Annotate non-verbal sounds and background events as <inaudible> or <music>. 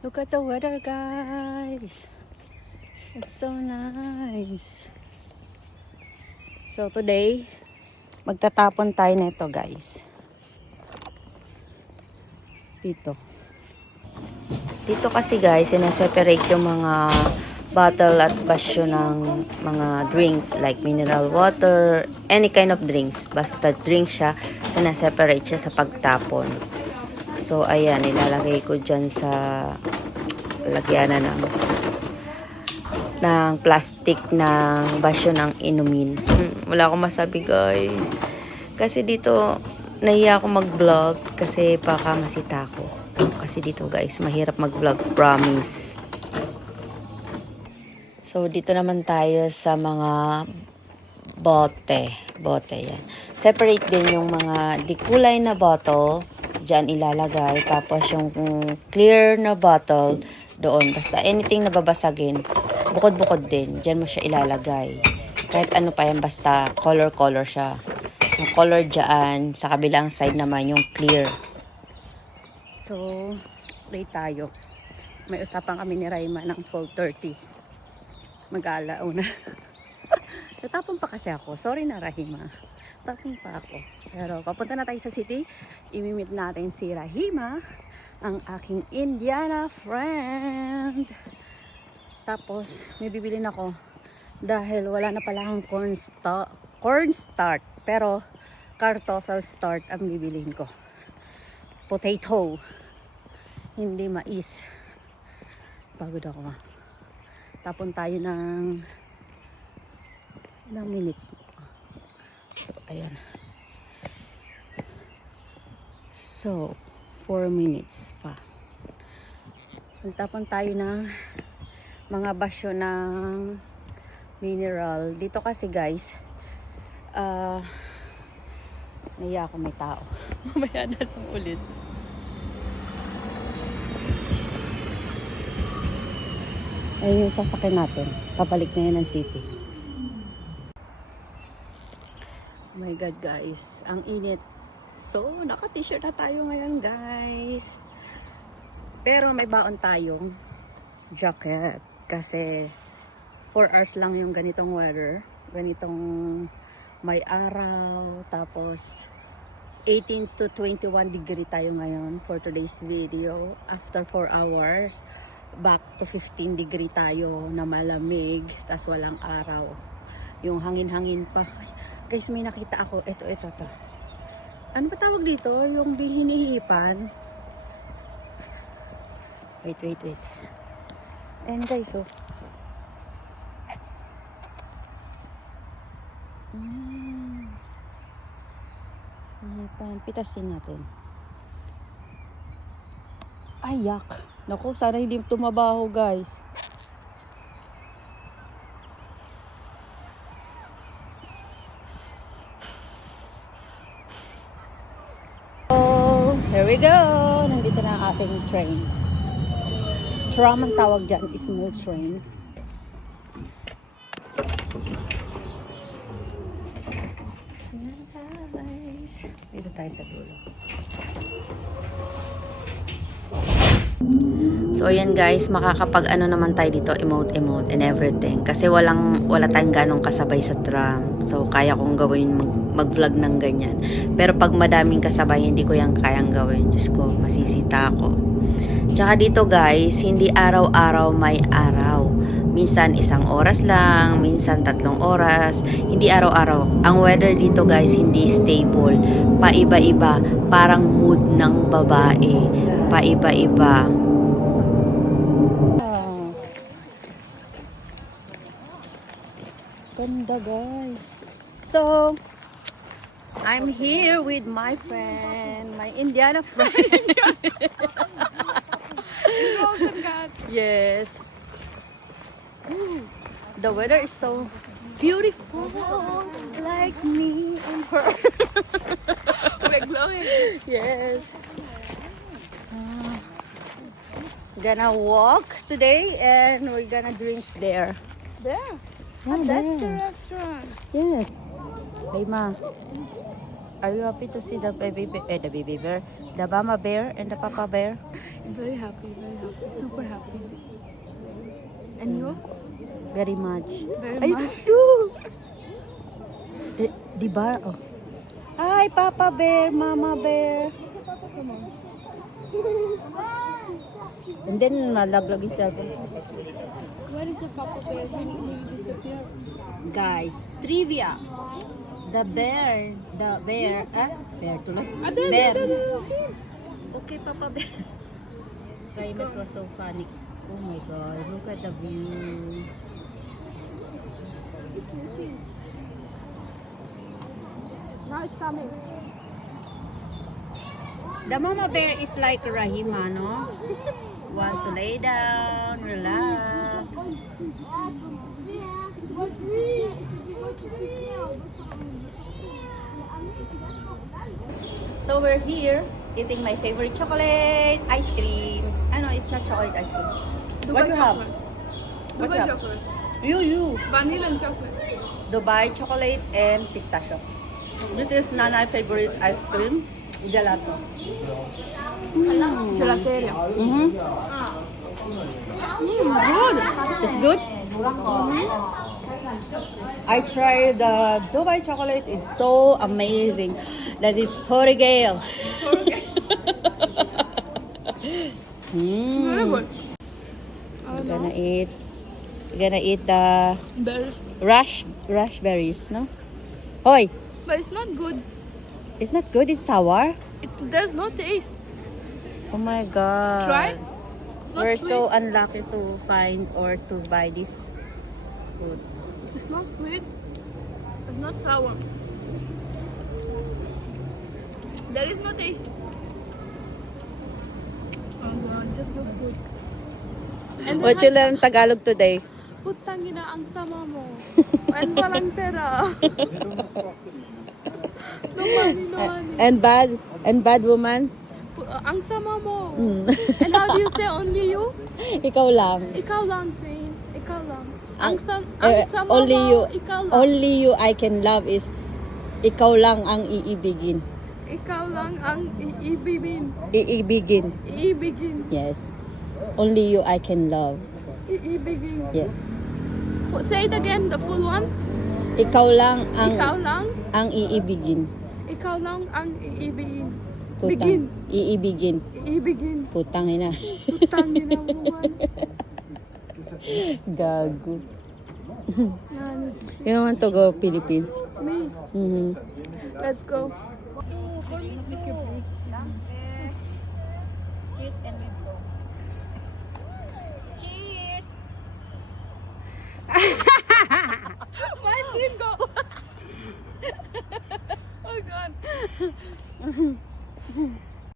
Look at the weather, guys. It's so nice. So today, magtatapon tayo nito, guys. Dito. Dito kasi guys, sinaseparate yung mga bottle at basyo ng mga drinks like mineral water, any kind of drinks. Basta drink siya, sinaseparate siya sa pagtapon. So, ayan, ilalagay ko dyan sa lagyanan ng ng plastic ng basyo ng inumin. Hmm, wala akong masabi guys. Kasi dito, nahiya ako mag-vlog kasi baka masita ako. Kasi dito guys, mahirap mag-vlog, promise. So, dito naman tayo sa mga bote. Bote, yan. Separate din yung mga dikulay na bottle. Diyan ilalagay. Tapos yung clear na bottle doon. Basta anything na babasagin, bukod-bukod din. Diyan mo siya ilalagay. Kahit ano pa yan, basta color-color siya. Yung color dyan, sa kabilang side naman yung clear. So, pray tayo. May usapan kami ni Raima ng 12.30 mag-aalauna. <laughs> Natapon pa kasi ako. Sorry na, Rahima. Tapon pa ako. Pero papunta na tayo sa city. Imimit natin si Rahima, ang aking Indiana friend. Tapos, may bibilin ako dahil wala na pala akong corn, corn start. Pero, kartoffel start ang bibilin ko. Potato. Hindi mais. Pagod ako ah tapon tayo ng ilang minutes ayan. So 4 minutes pa. Tapon tayo ng mga basyo ng mineral. Dito kasi guys ah uh, naiya ako may tao. <laughs> Mamaya na lang ulit. Ay yung sasakyan natin. Papalik na yan ng city. Oh my God guys, ang init. So, naka-t-shirt na tayo ngayon guys. Pero may baon tayong jacket. Kasi 4 hours lang yung ganitong weather. Ganitong may araw. Tapos 18 to 21 degree tayo ngayon for today's video. After 4 hours back to 15 degree tayo na malamig tas walang araw yung hangin-hangin pa guys may nakita ako. Ito ito to ano ba tawag dito? Yung hinihipan? Wait wait wait. And guys oh. Mm. hinihipan. Pitasin natin. Ayak Naku, sana hindi tumabaho guys. Oh, here we go. Nandito na ang ating train. Tram ang tawag dyan, small train. Dito tayo sa dulo. So ayan guys, makakapag ano naman tayo dito, emote emote and everything. Kasi walang wala tayong ganong kasabay sa tram. So kaya kong gawin mag, mag-vlog ng ganyan. Pero pag madaming kasabay, hindi ko yan kayang gawin. Diyos ko, masisita ako. Tsaka dito guys, hindi araw-araw may araw. Minsan isang oras lang, minsan tatlong oras. Hindi araw-araw. Ang weather dito guys, hindi stable. Paiba-iba. Parang mood ng babae. Paiba-iba. Ganda guys. So, I'm here with my friend, my Indiana friend. <laughs> yes. Ooh, the weather is so beautiful, like me and her. <laughs> We're glowing. yes. Gonna walk today and we're gonna drink there. There. Oh, That's the there. restaurant. Yes. Hey, ma. Are you happy to see the baby bear, eh, the baby bear, the mama bear and the papa bear? I'm very happy, very happy, super happy. And you? Very much. Very Ay, much. so, di, di ba? Oh. Hi, Papa Bear, Mama Bear. <laughs> And then, malaglag yung cellphone. Where is the papa bear? He, he disappeared. Guys, trivia. The bear, the bear, ah, bear tuloy. Ah, bear. Okay, Papa Bear. Primus was so funny. Oh my God, look at the view. It's sleeping. Now it's coming. The mama bear is like Rahima, no? Want to lay down, relax. So we're here eating my favorite chocolate ice cream. Ah, I know it's not chocolate ice cream. Dubai What do you have? What Dubai you have? chocolate. You, you. Vanilla and chocolate. Dubai chocolate and pistachio. This is Nana's favorite ice cream, gelato. Gelateria. Mm-hmm. Mm, good. It's good. I tried the Dubai chocolate. It's so amazing. That is Portugal. <laughs> Very mm. good. I We're don't gonna eat. We're gonna eat the Berries. rush raspberries. No. Oi, But it's not good. It's not good. It's sour. It's there's no taste. Oh my god. Try. It's not We're sweet. so unlucky to find or to buy this food. It's not sweet. It's not sour. There is no taste. Oh god, it just looks good. And What you learn Tagalog today? Putang ina ang tama mo. <laughs> And walang pera. And bad and bad woman? Uh, ang sama mo. Mm. <laughs> And how do you say only you? Ikaw lang. Ikaw lang, Zane. Ikaw lang. Ang- sam ang eh, sama only mo, you. ikaw lang. Only you I can love is ikaw lang ang iibigin. Ikaw lang ang iibigin. Iibigin. Iibigin. Yes. Only you I can love. Iibigin. Yes. Say it again, the full one. Ikaw lang ang Ikaw lang. ang iibigin. Ikaw lang ang iibigin. Putang. Begin. Iibigin. Iibigin. Putang ina. Putang ina mo man. <laughs> Gago. Yan. You want to go Philippines? Me. Mhm. Let's go.